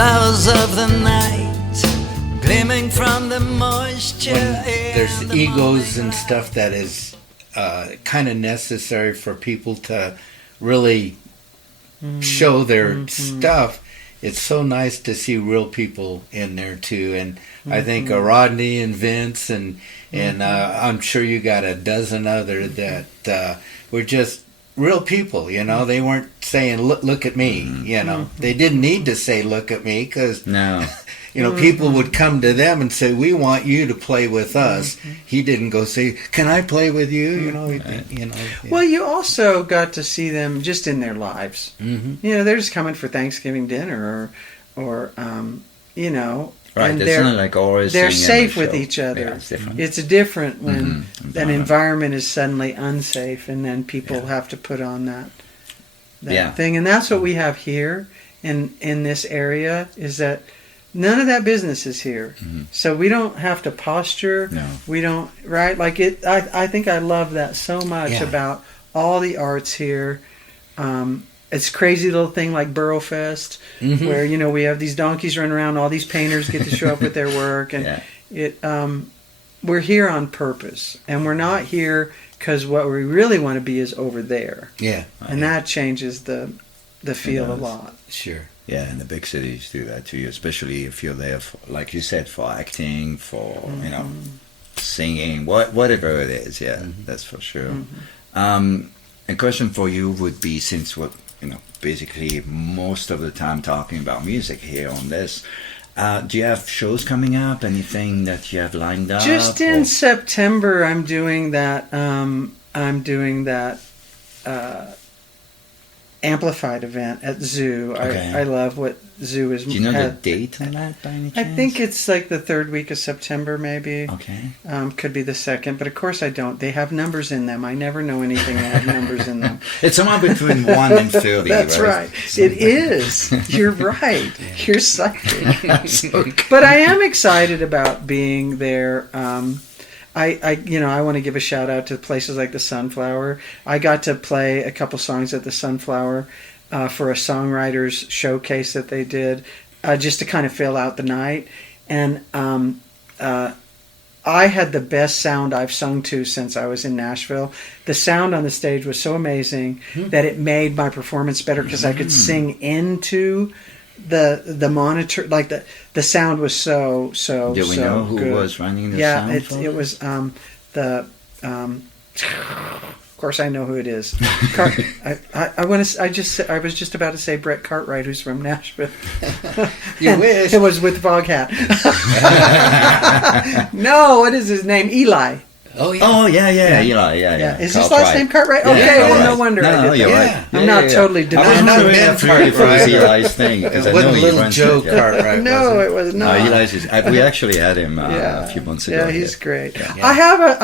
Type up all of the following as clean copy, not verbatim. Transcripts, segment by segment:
flowers of the night, gleaming from the moisture. There's egos and stuff that is kind of necessary for people to really show their stuff. It's so nice to see real people in there too, and I think Rodney and Vince and I'm sure you got a dozen other that were just real people. You know, they weren't saying look at me. You know, they didn't need to say look at me because you know, people would come to them and say, "We want you to play with us." He didn't go say, "Can I play with you?" You know, you know. Yeah. Well, you also got to see them just in their lives. You know, they're just coming for Thanksgiving dinner, or you know, right. and It's not like always they're safe with each other. Yeah, it's different. It's different when an environment is suddenly unsafe, and then people have to put on that thing, and that's what we have here in this area. Is that none of that business is here, so we don't have to posture. No. We don't, right? Like it. I think I love that so much about all the arts here. It's a crazy little thing like Burrowfest, where you know we have these donkeys running around. All these painters get to show up with their work, and we're here on purpose, and we're not here because what we really want to be is over there. Yeah, and that changes the feel a lot. Sure. Yeah, and the big cities do that to you, especially if you're there, for, like you said, for acting, for you know, singing, whatever it is. Yeah, that's for sure. A question for you would be, since what you know, basically most of the time talking about music here on this, do you have shows coming up? Anything that you have lined up? Just in September, I'm doing that. Amplified event at Zoo. Okay. I love what Zoo is. Do you know the date on that by any chance? I think it's like the third week of September, maybe. Okay. Could be the second, but of course I don't. They have numbers in them. I never know anything that have numbers in them. It's somewhere between 1 and 30. That's right. It is. You're right. You're psychic. But I am excited about being there. I want to give a shout out to places like the Sunflower. I got to play a couple songs at the Sunflower for a songwriters showcase that they did, just to kind of fill out the night. And I had the best sound I've sung to since I was in Nashville. The sound on the stage was so amazing that it made my performance better because I could sing into the monitor. Like the sound was so Do we know who good. was running the sound? It was of course I know who it is. I was just about to say Brett Cartwright, who's from Nashville. You wish. It was with Boghat. No, what is his name? Eli. Oh yeah. Oh yeah. Yeah. Is his last name Cartwright? Okay, well, no wonder I did you're that. right. I'm not totally denying not it. Ben If it was Eli's thing, It because I wasn't know he little runs Joe it. Yeah. Cartwright. No, was it was No, not. Eli's we actually had him a few months ago. Yeah, he's great. Yeah. I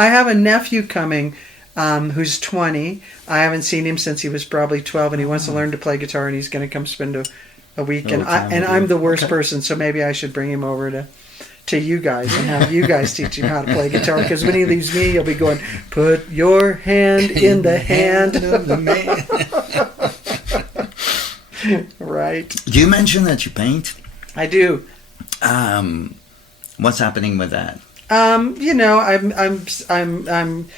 have a nephew coming who's 20. I haven't seen him since he was probably 12, and he wants to learn to play guitar, and he's going to come spend a week. And I'm the worst person, so maybe I should bring him over to you guys and have you guys teach him how to play guitar, because when he leaves me, he'll be going, "Put your hand in the hand of the man." Right. Do you mention that you paint? I do. What's happening with that? You know, I'm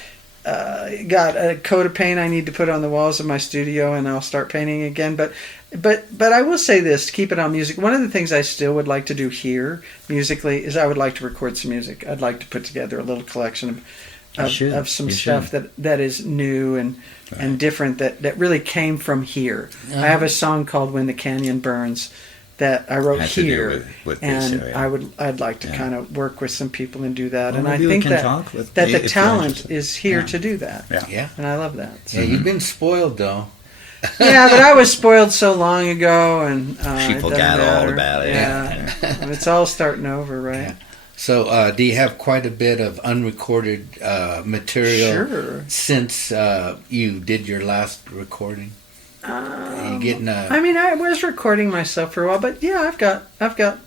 got a coat of paint I need to put on the walls of my studio, and I'll start painting again. But I will say this, to keep it on music, one of the things I still would like to do here musically is I would like to record some music. I'd like to put together a little collection of some stuff that is new and different that really came from here. I have a song called "When the Canyon Burns" that I wrote here, with and this area. I'd like to kind of work with some people and do that. Well, and I maybe we think can talk with that me the if you're talent interested. is here to do that. Yeah. And I love that. Yeah, you've been spoiled though. Yeah, but I was spoiled so long ago, and She it forgot doesn't all matter. about it. Yeah, and it's all starting over, right? Yeah. So, do you have quite a bit of unrecorded material Sure. since you did your last recording? Are you getting I mean, I was recording myself for a while, but yeah, I've got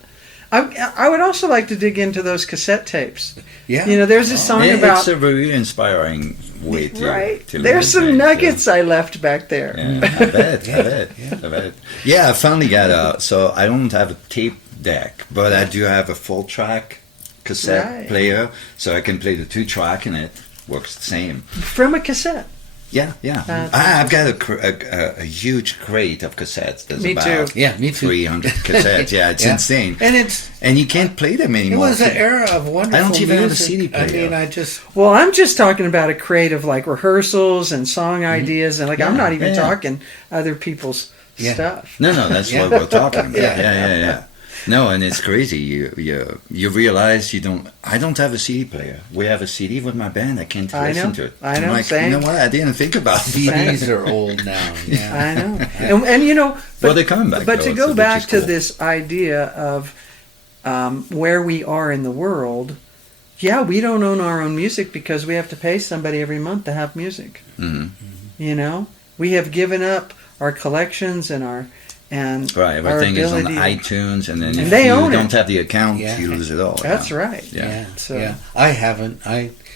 I would also like to dig into those cassette tapes. Yeah. You know, there's a song It's about a very inspiring way to right. to There's live some things, nuggets I left back there. Yeah, I bet, I bet. Yeah, I finally got so I don't have a tape deck, but I do have a full track cassette Right. player, so I can play the 2-track and it works the same. From a cassette. Yeah. That's I've got a huge crate of cassettes. There's Me about too. Yeah, me too. 300 cassettes. Yeah, it's Yeah. insane. And You can't play them it anymore. was an era of wonderful I don't even have a music. CD player. I mean, I just Well, I'm just talking about a crate of like rehearsals and song ideas, and like I'm not even Yeah. talking other people's Yeah. stuff. No, that's Yeah. what we're talking about. Yeah. Yeah. No, and it's crazy. You realize I don't have a CD player. We have a CD with my band. I can't I listen know. to it. I I'm know, like, same. you know what? I didn't think about it. CDs are old now. Yeah. I know, and you know, Well, they're coming back, But though, to which go is back to cool. this idea of where we are in the world, yeah, we don't own our own music because we have to pay somebody every month to have music. Mhm. You know, we have given up our collections and our Right, our everything is on ability- iTunes, and then And if they you own don't it. have the account, Yeah. you lose it all. That's yeah. right. Yeah. Yeah. So- yeah. I haven't.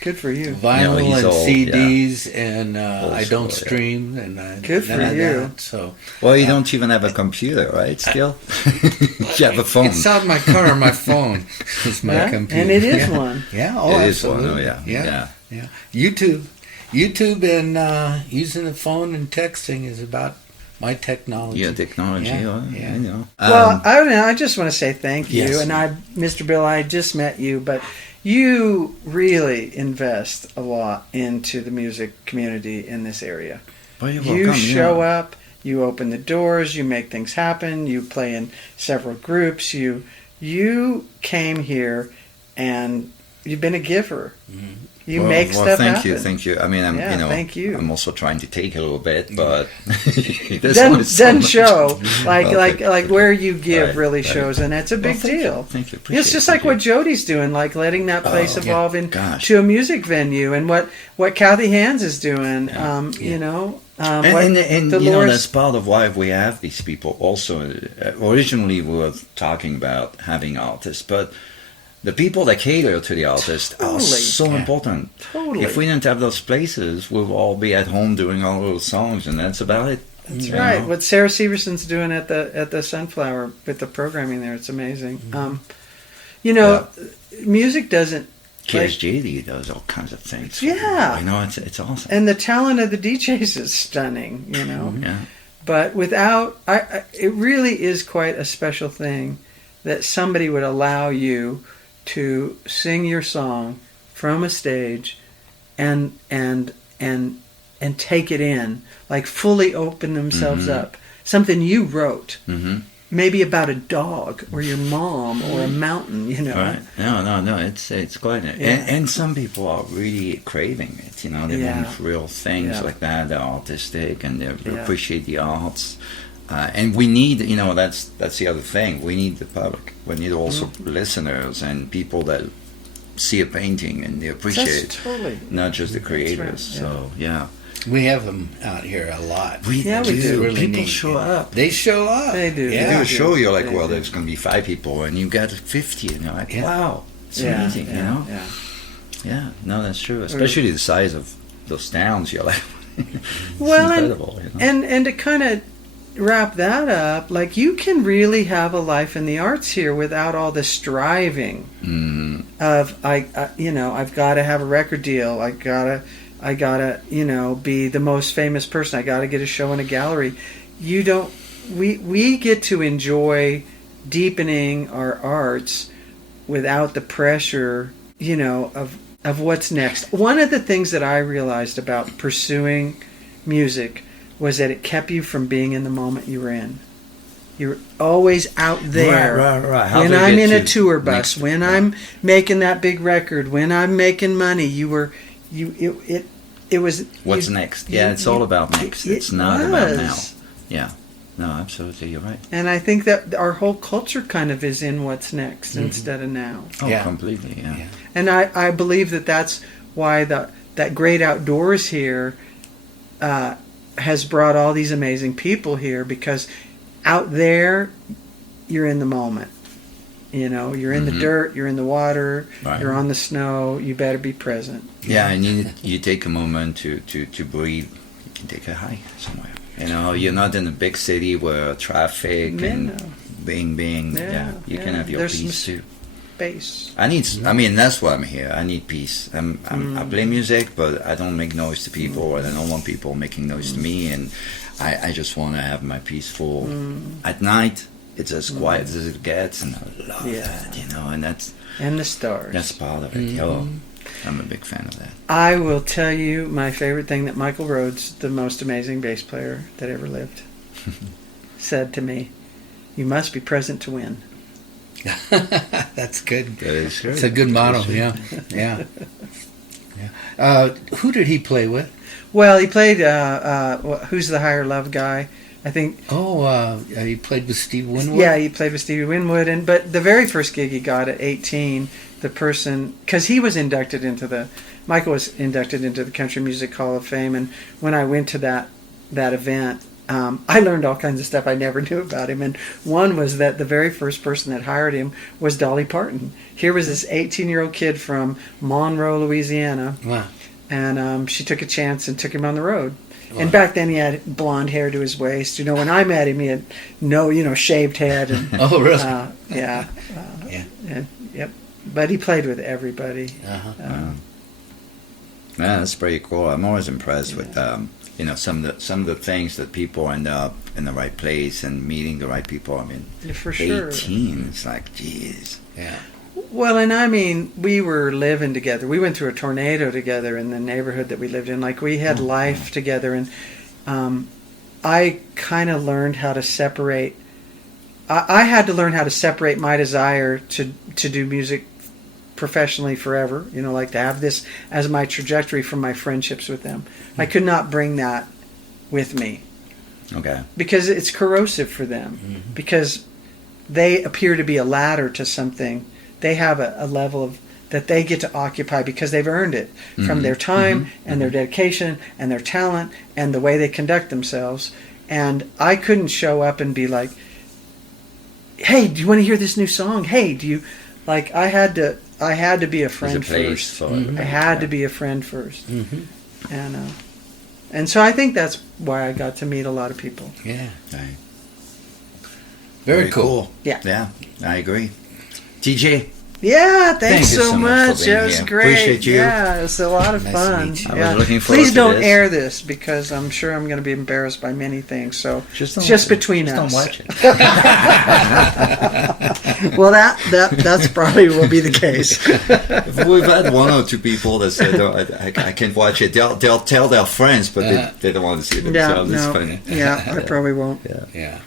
Good for you. Vinyl he's and old, CDs, and Old I school, don't yeah. stream, and Good for none of you. that, so Well, you don't even have a computer, right? Still, you have a phone. it's out in my car. My phone is my Yeah, computer, and it is yeah. one. Yeah, oh, It is one, absolutely. oh, yeah. yeah. YouTube, and using the phone and texting is about my technology. Yeah, technology. Yeah, Yeah, yeah. You know. Well, I don't know. I just want to say thank you. Yes. And Mr. Bill, I just met you, but you really invest a lot into the music community in this area. well, you're You welcome, show yeah. up, you open the doors, you make things happen, you play in several groups, you came here and you've been a giver. You Well, make stuff thank happen. you, thank you. I mean, I'm, Yeah, you know, thank you. I'm also trying to take a little bit, but it Doesn't show like Well, like thank- like where you give Right, really right. shows, and that's a big Well, thank deal. You, thank you. It's Appreciate just it, like thank what Jody's doing, like letting that place Oh, evolve gosh. into a music venue, and what Kathy Hands is doing. You know, And, what and you know, Dolores- that's part of why we have these people also. Originally, we were talking about having artists, but the people that cater to the artists are Totally. so Yeah. important. Totally. If we didn't have those places, we'll all be at home doing our little songs, and that's about it. That's You right. know? What Sarah Severson's doing at the Sunflower with the programming there, it's amazing. You know, music doesn't, KSJD does all kinds of things. Yeah. I know, it's awesome. and the talent of the DJs is stunning. You know, Yeah. but without, it really is quite a special thing that somebody would allow you to sing your song from a stage and take it in, like fully open themselves up. Something you wrote, Mm-hmm. maybe about a dog or your mom or a mountain, you know. Right. No. It's quite. And some people are really craving it. You know, they Yeah. want real things Yeah. like that. They're artistic and they Yeah. appreciate the arts. And we need, you know, that's the other thing. We need the public. We need also listeners and people that see a painting and they appreciate That's totally. not just the creators. right, So yeah, We have them out here a lot. we Yeah, we do. Really People neat. show up. They show up. They do. You Yeah. do a show, you're like, They well, do. there's going to be 5 people, and you got 50, and you're like, Yeah. wow, it's Yeah, amazing, you know? Yeah. Yeah, no, that's true. Especially the size of those towns, you're like, it's Well, incredible. You know? And to kind of wrap that up, like you can really have a life in the arts here without all the striving of you know, I've got to have a record deal. I gotta you know, be the most famous person. I gotta get a show in a gallery. You don't. We get to enjoy deepening our arts without the pressure, you know, of what's next. One of the things that I realized about pursuing music was that it kept you from being in the moment you were in. You're always out there. Right. How When do you I'm get in a to tour bus, next- when I'm making that big record, when I'm making money, it was. What's you- next? Yeah, you- it's all you- about next. it It's not about now. was. Yeah. No, absolutely, you're right. And I think that our whole culture kind of is in what's next instead of now. Oh, Yeah. completely, yeah. Yeah. And I believe that that's why that great outdoors here has brought all these amazing people here, because out there you're in the moment. You know, you're in the dirt, you're in the water, Right. you're on the snow. You better be present. Yeah, and you take a moment to breathe. You can take a hike somewhere. You know, you're not in a big city where traffic and No. bing. Yeah, You can yeah. have your There's peace some too. Space. I mean, that's why I'm here. I need peace. I play music, but I don't make noise to people, and I don't want people making noise to me. And I just want to have my peaceful. At night, it's as quiet as it gets, and I love that, you know. And And the stars. that's part of it. Oh, I'm a big fan of that. I will tell you my favorite thing that Michael Rhodes, the most amazing bass player that ever lived, said to me, "You must be present to win." That's good. That is true. It's a good motto. That Yeah. Who did he play with? Well, he played Who's the Higher Love Guy? I think. He played with Steve Winwood. Yeah, he played with Stevie Winwood, but the very first gig he got at 18, the person, because he was Michael was inducted into the Country Music Hall of Fame, and when I went to that event, I learned all kinds of stuff I never knew about him, and one was that the very first person that hired him was Dolly Parton. Here was this 18-year-old kid from Monroe, Louisiana, Wow. and she took a chance and took him on the road. Wow. And back then he had blonde hair to his waist. You know, when I met him, he had shaved head. And, Oh, really? Yeah. Yeah. And, yep. But he played with everybody. Uh-huh. Yeah, that's pretty cool. I'm always impressed with some of the things that people end up in the right place and meeting the right people. I mean, Yeah, for sure. 18. It's like, geez. Yeah. Well, and I mean, we were living together. We went through a tornado together in the neighborhood that we lived in. Like, we had life together, and I kind of learned how to separate. I had to learn how to separate my desire to do music professionally forever, like to have this as my trajectory from my friendships with them. I could not bring that with me. Okay. Because it's corrosive for them. Because they appear to be a ladder to something. They have a level of that they get to occupy because they've earned it from their time and their dedication and their talent and the way they conduct themselves. And I couldn't show up and be like, "Hey, do you want to hear this new song? Hey, do you like?" I had to be a friend There's a place first. for it. I had to be a friend first. And so I think that's why I got to meet a lot of people. Yeah. Right. Very cool. Yeah, I agree. TJ, Yeah, thanks Thank you so so much much. for being It was here. great. Appreciate you. Yeah, it was a lot of Nice to fun. meet you. I Yeah. was looking forward Please to don't this. air this because I'm sure I'm going to be embarrassed by many things. So Just between just us. Don't watch it. Well, that's probably will be the case. We've had one or two people that said, "Oh, I can't watch it." They'll tell their friends, but they don't want to see it themselves. It's funny. I probably won't. Yeah.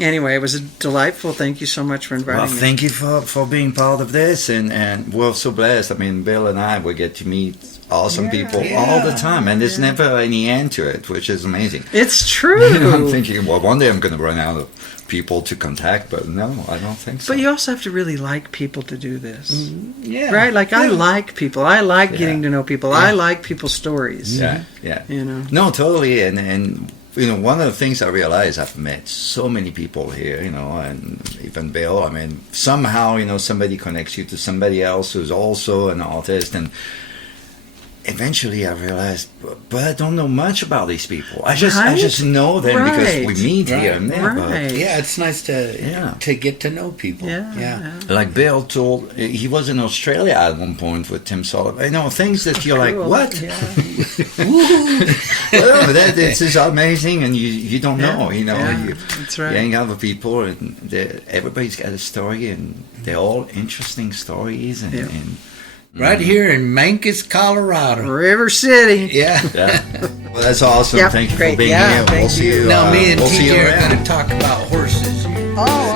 Anyway, it was delightful. Thank you so much for inviting Well, me. thank you for being part of this, and we're so blessed. I mean, Bill and I, we get to meet awesome people all the time, and there's never any end to it, which is amazing. It's true. I'm thinking, well, one day I'm going to run out of people to contact, but no, I don't think so. But you also have to really like people to do this. Yeah. Right? Like, I like people. I like getting to know people. I like people's stories. Yeah. No, totally, and one of the things I realized, I've met so many people here, and even Bill. I mean, somehow, somebody connects you to somebody else who's also an artist, and eventually I realized, but I don't know much about these people. I just know them because we meet here and there. Right. Yeah, it's nice to get to know people. Yeah. Like Bill told, he was in Australia at one point with Tim Sullivan. Things that you're like, what? Yeah. Well, this is amazing, and you don't know. That's right. You hang out with people, and everybody's got a story, and they're all interesting stories, and Right here in Mancos, Colorado. River City. Yeah. well, that's awesome. Yeah, Thank you great. for being Yeah, here. thank We'll see you. Now, me and we'll see you TJ are around. going to talk about horses. Oh,